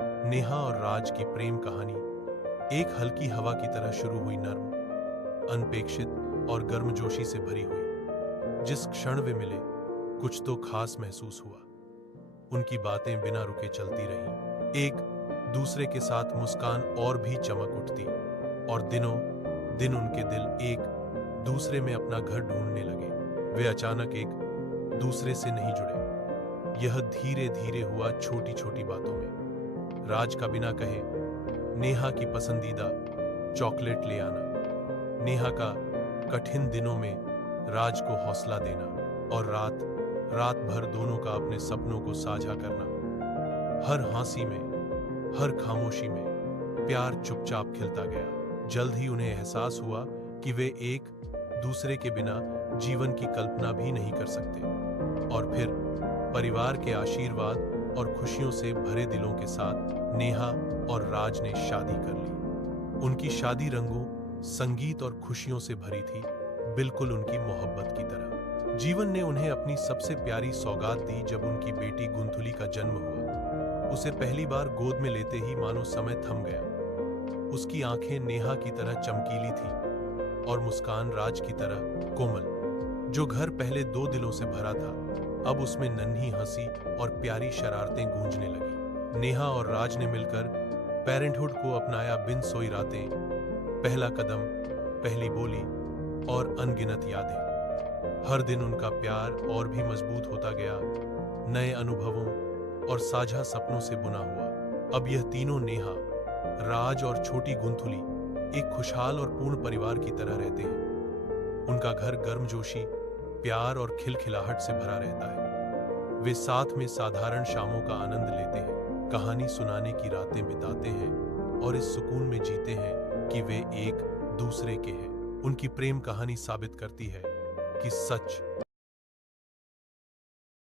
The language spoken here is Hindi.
नेहा और राज की प्रेम कहानी एक हल्की हवा की तरह शुरू हुई, नर्म, अनपेक्षित और गर्मजोशी से भरी हुई। जिस क्षण वे मिले, कुछ तो खास महसूस हुआ। उनकी बातें बिना रुके चलती रहीं, एक दूसरे के साथ मुस्कान और भी चमक उठती, और दिनों दिन उनके दिल एक दूसरे में अपना घर ढूंढने लगे। वे अचानक एक दूसरे से नहीं जुड़े। यह धीरे धीरे हुआ, छोटी छोटी बातों में। राज का बिना कहे नेहा की पसंदीदा चॉकलेट ले आना, नेहा का कठिन दिनों में राज को हौसला देना, और रात भर दोनों का अपने सपनों को साझा करना। हर हंसी में, हर खामोशी में प्यार चुपचाप खिलता गया। जल्द ही उन्हें एहसास हुआ कि वे एक दूसरे के बिना जीवन की कल्पना भी नहीं कर सकते। और फिर परिवार के आशीर्वाद और खुशियों से भरे दिलों के साथ नेहा और राज ने शादी कर ली। उनकी शादी रंगों, संगीत और खुशियों से भरी थी, बिल्कुल उनकी मोहब्बत की तरह। जीवन ने उन्हें अपनी सबसे प्यारी सौगात दी जब उनकी बेटी गुंथुली का जन्म हुआ। उसे पहली बार गोद में लेते ही मानो समय थम गया। उसकी आंखें नेहा की तरह चमकीली थीं और मुस्कान राज की तरह कोमल। जो घर पहले दो दिलों से भरा था, अब उसमें नन्ही हंसी और प्यारी शरारतें गूंजने लगी। नेहा और राज ने मिलकर पेरेंटहुड को अपनाया। बिन सोई रातें, पहला कदम, पहली बोली और अनगिनत यादें। हर दिन उनका प्यार और भी मजबूत होता गया, नए अनुभवों और साझा सपनों से बुना हुआ। अब यह तीनों, नेहा, राज और छोटी गुंथुली, एक खुशहाल और पूर्ण परिवार की तरह रहते हैं। उनका घर गर्मजोशी, प्यार और खिलखिलाहट से भरा रहता है। वे साथ में साधारण शामों का आनंद लेते हैं, कहानी सुनाने की रातें बिताते हैं और इस सुकून में जीते हैं कि वे एक दूसरे के हैं। उनकी प्रेम कहानी साबित करती है कि सच